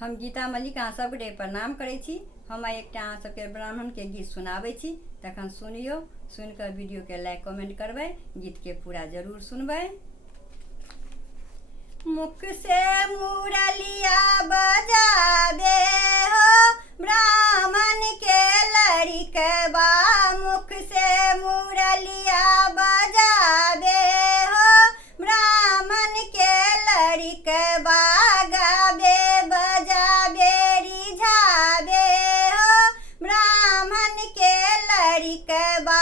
हम गीता मलिक अहाँ सबके प्रणाम करै छी। हम एकटा अहाँ सबके ब्राह्मण के गीत सुनाबै छी, तखन सुनियो। सुनकर वीडियो के लाइक कमेंट करबै, गीत के पूरा जरूर सुनबै। मुख से मुरलिया बजाबे हो ब्राह्मण के लड़िकवा, मुख से मुरलिया बजाबे हो ब्राह्मण के लड़िकवा, गाबे बजाबे रिझाबे हो ब्राह्मण के लड़िकवा,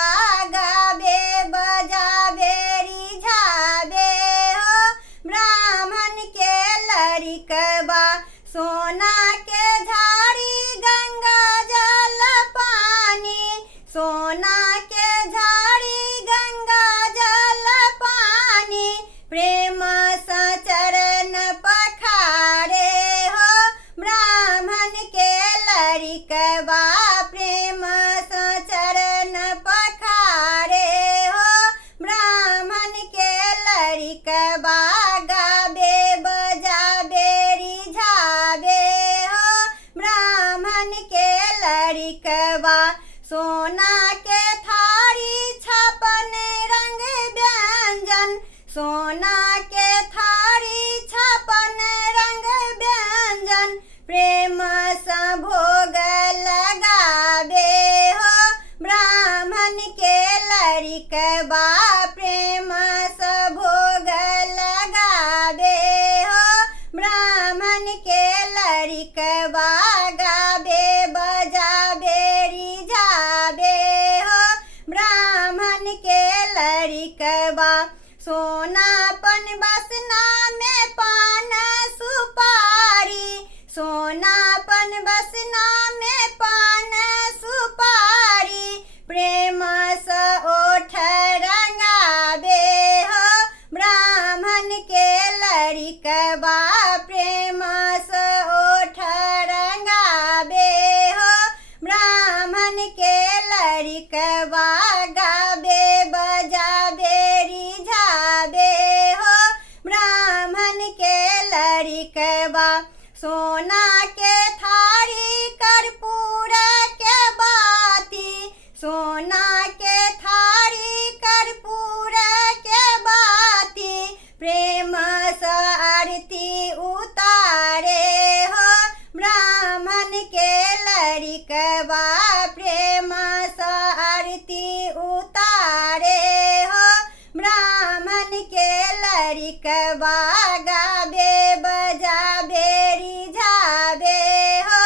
गाबे बजाबे रिझाबे हो ब्राह्मण के लड़िकवा। सोना के झाड़ी गंगा जल पानी, सोना के झाड़ी गंगा जल पानी, प्रेम सा चरण पखारे हो ब्राह्मण के लड़िकवा, प्रेम सा चरण पखारे हो ब्राह्मण के लड़िकवा, गाबे बजाबे रिझाबे हो ब्राह्मण के लड़िकवा। सोना के थारी छपन रंग व्यंजन, सोना के थारी छपन रंग व्यंजन, प्रेम सा भोग लगाबे हो ब्राह्मण के लड़िकवा, प्रेम सा भोग लगाबे हो ब्राह्मण के लड़िकवा, गाबे बजाबे रिझाबे हो ब्राह्मण के लड़िकवा। सोनापन बसना में पान सुपारी, सोनापन बसना में पान सुपारी, प्रेम सा ओठ रंगाबे हो ब्राह्मण के लड़िकवा, प्रेम सा ओठ रंगाबे हो ब्राह्मण के लड़िकवा, गाबे बजाबे रिझाबे हो ब्राह्मण के लड़िकवा। सोना के थारी कर्पूर के बाती, सोना के थारी कर्पूर के बाती, प्रेम सा आरती उतारे हो ब्राह्मण के लड़िकवा, प्रेम सा आरती उतारे हो ब्राह्मण के लड़िकवा, गाबे बजाबे रिझाबे हो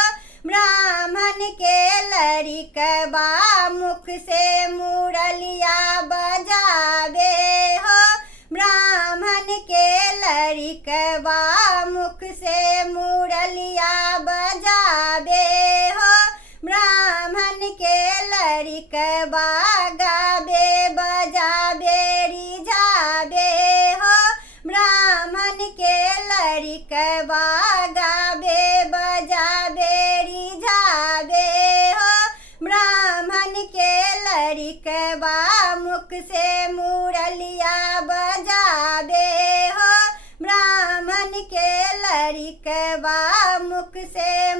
ब्राह्मण के लड़िकवा। मुख से मुरलिया बजाबे हो ब्राह्मण के लड़िकवा, मुख से मुरलिया बजाबे हो ब्राह्मण के लड़िकवा, गाबे बजाबे रिझाबे हो ब्राह्मण के लड़िकवा, गाबे बजाबे रिझाबे हो ब्राह्मण के लड़िकवा। मुख से मुरलिया बजाबे हो ब्राह्मण के लड़िकवा, मुख से